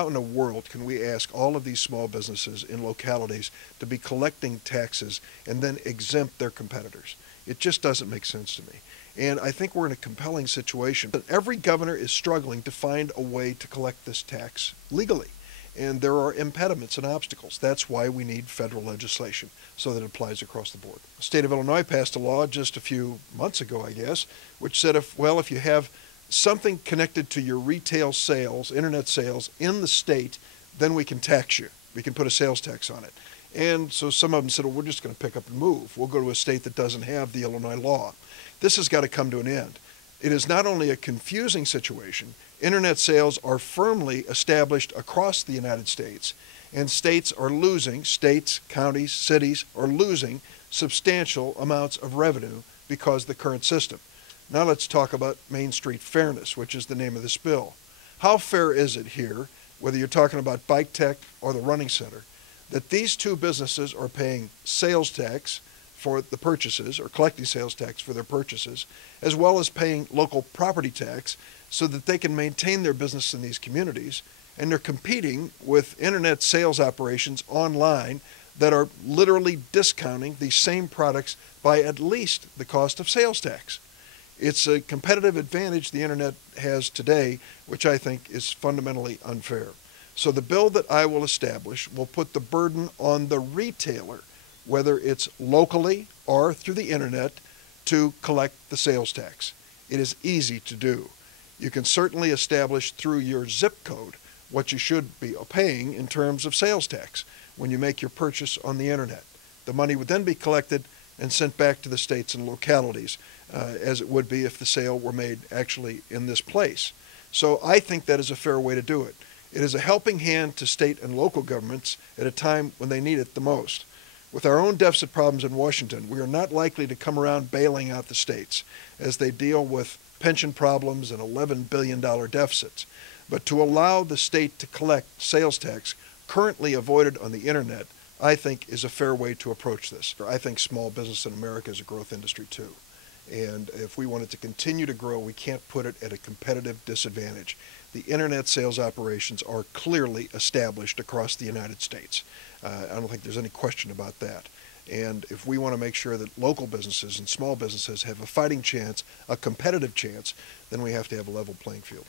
How in the world can we ask all of these small businesses in localities to be collecting taxes and then exempt their competitors? It just doesn't make sense to me. And I think we're in a compelling situation. Every governor is struggling to find a way to collect this tax legally. And there are impediments and obstacles. That's why we need federal legislation so that it applies across the board. The state of Illinois passed a law just a few months ago, I guess, which said if you have something connected to your retail sales, internet sales in the state, then we can tax you. We can put a sales tax on it. And so some of them said, well, we're just going to pick up and move. We'll go to a state that doesn't have the Illinois law. This has got to come to an end. It is not only a confusing situation, internet sales are firmly established across the United States, and states, counties, cities are losing substantial amounts of revenue because of the current system. Now let's talk about Main Street fairness, which is the name of this bill. How fair is it here, whether you're talking about Bike Tech or the Running Center, that these two businesses are paying sales tax for the purchases, or collecting sales tax for their purchases, as well as paying local property tax so that they can maintain their business in these communities, and they're competing with internet sales operations online that are literally discounting these same products by at least the cost of sales tax. It's a competitive advantage the internet has today, which I think is fundamentally unfair. So the bill that I will establish will put the burden on the retailer, whether it's locally or through the internet, to collect the sales tax. It is easy to do. You can certainly establish through your zip code what you should be paying in terms of sales tax when you make your purchase on the internet. The money would then be collected and sent back to the states and localities, as it would be if the sale were made actually in this place. So I think that is a fair way to do it. It is a helping hand to state and local governments at a time when they need it the most. With our own deficit problems in Washington, we are not likely to come around bailing out the states as they deal with pension problems and $11 billion deficits. But to allow the state to collect sales tax currently avoided on the internet, I think is a fair way to approach this. I think small business in America is a growth industry too. And if we want it to continue to grow, we can't put it at a competitive disadvantage. The internet sales operations are clearly established across the United States. I don't think there's any question about that. And if we want to make sure that local businesses and small businesses have a fighting chance, a competitive chance, then we have to have a level playing field.